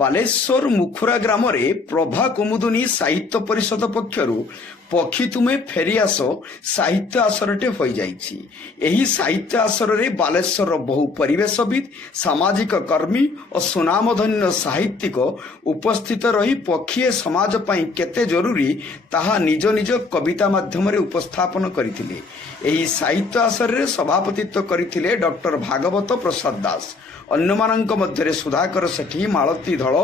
ବାଲେଶ୍ୱର ମୁଖୁରା ଗ୍ରାମରେ ପ୍ରଭା କୁମୁଦୁନି ସାହିତ୍ୟ ପରିଷଦ ପକ୍ଷରୁ ପକ୍ଷୀ ତୁମେ ଫେରିଆସ ସାହିତ୍ୟ ଆସରଟେ ହୋଇଯାଇଛି। ଏହି ସାହିତ୍ୟ ଆସରରେ ବାଲେଶ୍ୱରର ବହୁ ପରିବେଶବିତ୍, ସାମାଜିକ କର୍ମୀ ଓ ସୁନାମଧନ୍ୟ ସାହିତ୍ୟିକ ଉପସ୍ଥିତ ରହି ପକ୍ଷୀ ଏ ସମାଜ ପାଇଁ କେତେ ଜରୁରୀ ତାହା ନିଜ ନିଜ କବିତା ମାଧ୍ୟମରେ ଉପସ୍ଥାପନ କରିଥିଲେ। ଏହି ସାହିତ୍ୟ ଆସରରେ ସଭାପତିତ୍ୱ କରିଥିଲେ ଡକ୍ଟର ଭାଗବତ ପ୍ରସାଦ ଦାସ। ଅନ୍ୟମାନଙ୍କ ମଧ୍ୟରେ ସୁଧାକର ସେଠୀ, ମାଳତୀ ଧଳ,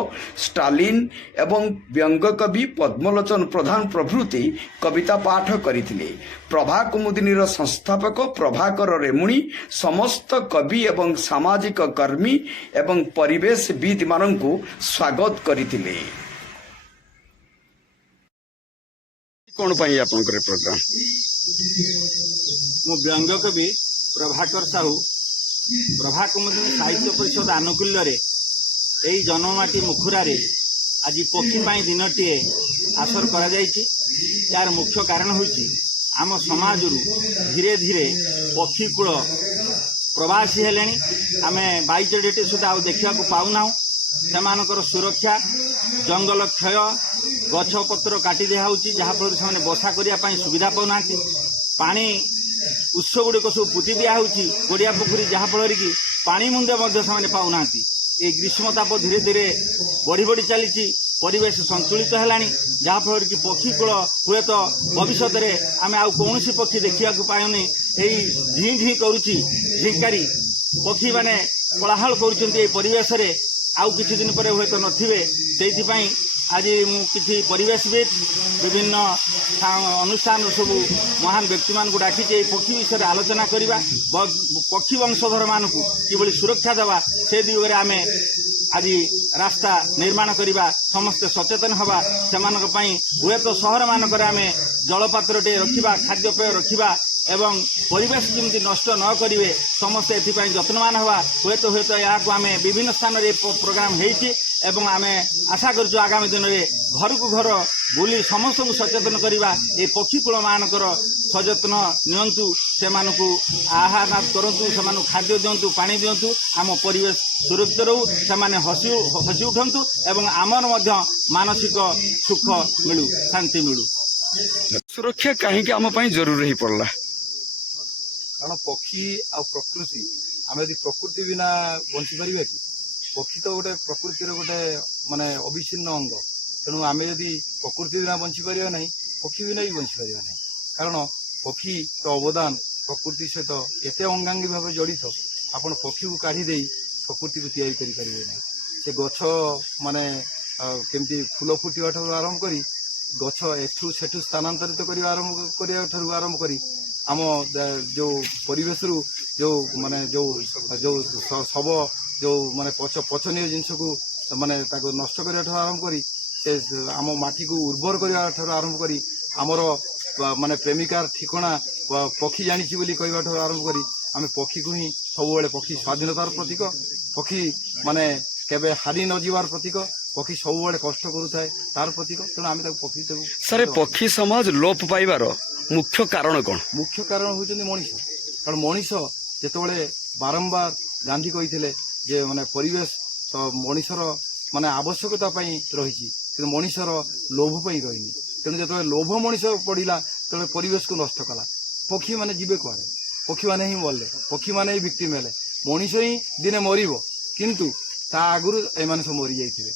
ଷ୍ଟାଲିନ୍ ଏବଂ ବ୍ୟଙ୍ଗକବି ପଦ୍ମଲୋଚନ ପ୍ରଧାନ ପ୍ରଭୃତି କବିତା ପାଠ କରିଥିଲେ। ପ୍ରଭା କୁମୁଦିନୀର ସଂସ୍ଥାପକ ପ୍ରଭାକର ରେମୁଣି ସମସ୍ତ କବି ଏବଂ ସାମାଜିକ କର୍ମୀ ଏବଂ ପରିବେଶବିତ୍ ମାନଙ୍କୁ ସ୍ୱାଗତ କରିଥିଲେ। କ'ଣ ପାଇଁ ଆପଣଙ୍କର ପ୍ରୋଗ୍ରାମ? ମୁଁ ବ୍ୟଙ୍ଗକବି ପ୍ରଭାକର ସାହୁ ପ୍ରଭା କୁମୁଦିନୀ ସାହିତ୍ୟ ପରିଷଦ ଆନୁକୂଲ୍ୟରେ ଏହି ଜନ୍ମମାଟି ମୁଖୁରାରେ ଆଜି ପକ୍ଷୀ ପାଇଁ ଦିନଟିଏ ଆସର କରାଯାଇଛି। ଏହାର ମୁଖ୍ୟ କାରଣ ହେଉଛି ଆମ ସମାଜରୁ ଧୀରେ ଧୀରେ ପକ୍ଷୀ କୂଳ ପ୍ରବାସୀ ହେଲେଣି। ଆମେ ବାଇଚଢ଼େଇଟି ସୁଦ୍ଧା ଆଉ ଦେଖିବାକୁ ପାଉନାହୁଁ। ସେମାନଙ୍କର ସୁରକ୍ଷା, ଜଙ୍ଗଲ କ୍ଷୟ, ଗଛପତ୍ର କାଟି ଦିଆହେଉଛି, ଯାହାଫଳରେ ସେମାନେ ବସା କରିବା ପାଇଁ ସୁବିଧା ପାଉନାହାନ୍ତି। ପାଣି ଉତ୍ସ ଗୁଡ଼ିକ ସବୁ ପୁତି ଦିଆହେଉଛି ଗଡ଼ିଆ ପୋଖରୀ, ଯାହାଫଳରେ କି ପାଣି ମୁନ୍ଦେ ମଧ୍ୟ ସେମାନେ ପାଉନାହାନ୍ତି। এই ଗ୍ରୀଷ୍ମ ତାପ ଧୀରେ ଧୀରେ ବଢ଼ି ବଢ଼ି ଚାଲିଛି, ପରିବେଶ ସନ୍ତୁଳିତ ହେଲାଣି, ଯାହାଫଳରେ କି ପକ୍ଷୀ କୂଳ ହୁଏତ ଭବିଷ୍ୟତରେ ଆମେ ଆଉ କୌଣସି ପକ୍ଷୀ ଦେଖିବାକୁ ପାଉନି। ଏଇ ଝିଁ ଝିଁ କରୁଛି ଝିଙ୍କାରି ପକ୍ଷୀମାନେ କୋଳାହଳ କରୁଛନ୍ତି ଏହି ପରିବେଶରେ, ଆଉ କିଛି ଦିନ ପରେ ହୁଏତ ନଥିବେ। ସେଇଥିପାଇଁ ଆଜି ମୁଁ କିଛି ପରିବେଶବିତ୍, ବିଭିନ୍ନ ଅନୁଷ୍ଠାନର ସବୁ ମହାନ ବ୍ୟକ୍ତିମାନଙ୍କୁ ଡାକିଛି ଏହି ପକ୍ଷୀ ବିଷୟରେ ଆଲୋଚନା କରିବା, ପକ୍ଷୀ ବଂଶଧରମାନଙ୍କୁ କିଭଳି ସୁରକ୍ଷା ଦେବା ସେ ଦିଗରେ ଆମେ ଆଜି ରାସ୍ତା ନିର୍ମାଣ କରିବା, ସମସ୍ତେ ସଚେତନ ହେବା। ସେମାନଙ୍କ ପାଇଁ ହୁଏତ ସହରମାନଙ୍କରେ ଆମେ ଜଳପାତ୍ରଟିଏ ରଖିବା, ଖାଦ୍ୟପେୟ ରଖିବା ଏବଂ ପରିବେଶ ଯେମିତି ନଷ୍ଟ ନ କରିବେ ସମସ୍ତେ ଏଥିପାଇଁ ଯତ୍ନବାନ ହେବା। ହୁଏତ ଏହାକୁ ଆମେ ବିଭିନ୍ନ ସ୍ଥାନରେ ପ୍ରୋଗ୍ରାମ ହେଇଛି ଏବଂ ଆମେ ଆଶା କରୁଛୁ ଆଗାମୀ ଦିନରେ ଘରକୁ ଘର ବୁଲି ସମସ୍ତଙ୍କୁ ସଚେତନ କରିବା। এই ପକ୍ଷୀ କୂଳମାନଙ୍କର ସଚେତନ ନିଅନ୍ତୁ, ସେମାନଙ୍କୁ ଆହାର କରନ୍ତୁ, ସେମାନଙ୍କୁ ଖାଦ୍ୟ ଦିଅନ୍ତୁ, ପାଣି ଦିଅନ୍ତୁ, ଆମ ପରିବେଶ ସୁରକ୍ଷିତ ରହୁ, ସେମାନେ ହସି ଉଠନ୍ତୁ ଏବଂ ଆମର ମଧ୍ୟ ମାନସିକ ସୁଖ ମିଳୁ, ଶାନ୍ତି ମିଳୁ। ସୁରକ୍ଷା କାହିଁକି ଆମ ପାଇଁ ଜରୁରୀ ହେଇ ପଡ଼ିଲା? କାରଣ ପକ୍ଷୀ ଆଉ ପ୍ରକୃତି, ଆମେ ଯଦି ପ୍ରକୃତି ବିନା ବଞ୍ଚିପାରିବା କି? ପକ୍ଷୀ ତ ଗୋଟେ ପ୍ରକୃତିର ଗୋଟେ ମାନେ ଅବିଚ୍ଛିନ୍ନ ଅଙ୍ଗ। ତେଣୁ ଆମେ ଯଦି ପ୍ରକୃତି ବିନା ବଞ୍ଚିପାରିବା ନାହିଁ, ପକ୍ଷୀ ବିନା ବି ବଞ୍ଚିପାରିବା ନାହିଁ। କାରଣ ପକ୍ଷୀର ଅବଦାନ ପ୍ରକୃତି ସହିତ ଏତେ ଅଙ୍ଗାଙ୍ଗୀ ଭାବେ ଜଡ଼ିତ, ଆପଣ ପକ୍ଷୀକୁ କାଢ଼ି ଦେଇ ପ୍ରକୃତିକୁ ତିଆରି କରିପାରିବେ ନାହିଁ। ସେ ଗଛ ମାନେ କେମିତି ଫୁଲ ଫୁଟିବା ଠାରୁ ଆରମ୍ଭ କରି ଗଛ ଏଠୁ ସେଠୁ ସ୍ଥାନାନ୍ତରିତ କରିବା ଠାରୁ ଆରମ୍ଭ କରି ଆମ ଯେଉଁ ପରିବେଶରୁ ଯେଉଁ ମାନେ ଯେଉଁ ଶବ ଯେଉଁ ମାନେ ପଚନୀୟ ଜିନିଷକୁ ମାନେ ତାକୁ ନଷ୍ଟ କରିବା ଠାରୁ ଆରମ୍ଭ କରି ସେ ଆମ ମାଟିକୁ ଉର୍ବର କରିବା ଠାରୁ ଆରମ୍ଭ କରି ଆମର ମାନେ ପ୍ରେମିକାର ଠିକଣା ପକ୍ଷୀ ଜାଣିଛି ବୋଲି କହିବା ଠାରୁ ଆରମ୍ଭ କରି ଆମେ ପକ୍ଷୀକୁ ହିଁ ସବୁବେଳେ, ପକ୍ଷୀ ସ୍ୱାଧୀନତାର ପ୍ରତୀକ, ପକ୍ଷୀ ମାନେ କେବେ ହାରି ନ ଯିବାର ପ୍ରତୀକ, ପକ୍ଷୀ ସବୁବେଳେ କଷ୍ଟ କରୁଥାଏ ତାର ପ୍ରତୀକ। ତେଣୁ ଆମେ ତାକୁ ପକ୍ଷୀ ଦେବୁ। ସାର୍, ପକ୍ଷୀ ସମାଜ ଲୋପ ପାଇବାର ମୁଖ୍ୟ କାରଣ କ'ଣ? ମୁଖ୍ୟ କାରଣ ହେଉଛନ୍ତି ମଣିଷ। କାରଣ ମଣିଷ ଯେତେବେଳେ ବାରମ୍ବାର ଗାନ୍ଧୀ କହିଥିଲେ ଯେ ମାନେ ପରିବେଶ ମଣିଷର ମାନେ ଆବଶ୍ୟକତା ପାଇଁ ରହିଛି, କିନ୍ତୁ ମଣିଷର ଲୋଭ ପାଇଁ ରହିନି। ତେଣୁ ଯେତେବେଳେ ଲୋଭ ମଣିଷ ପଡ଼ିଲା, ସେତେବେଳେ ପରିବେଶକୁ ନଷ୍ଟ କଲା। ପକ୍ଷୀମାନେ ଯିବେ କୁଆଡ଼େ? ପକ୍ଷୀମାନେ ହିଁ ମଲେ, ପକ୍ଷୀମାନେ ହିଁ ଭିକ୍ଟିମ୍ ହେଲେ। ମଣିଷ ହିଁ ଦିନେ ମରିବ, କିନ୍ତୁ ତା ଆଗରୁ ଏମାନେ ସବୁ ମରିଯାଇଥିବେ।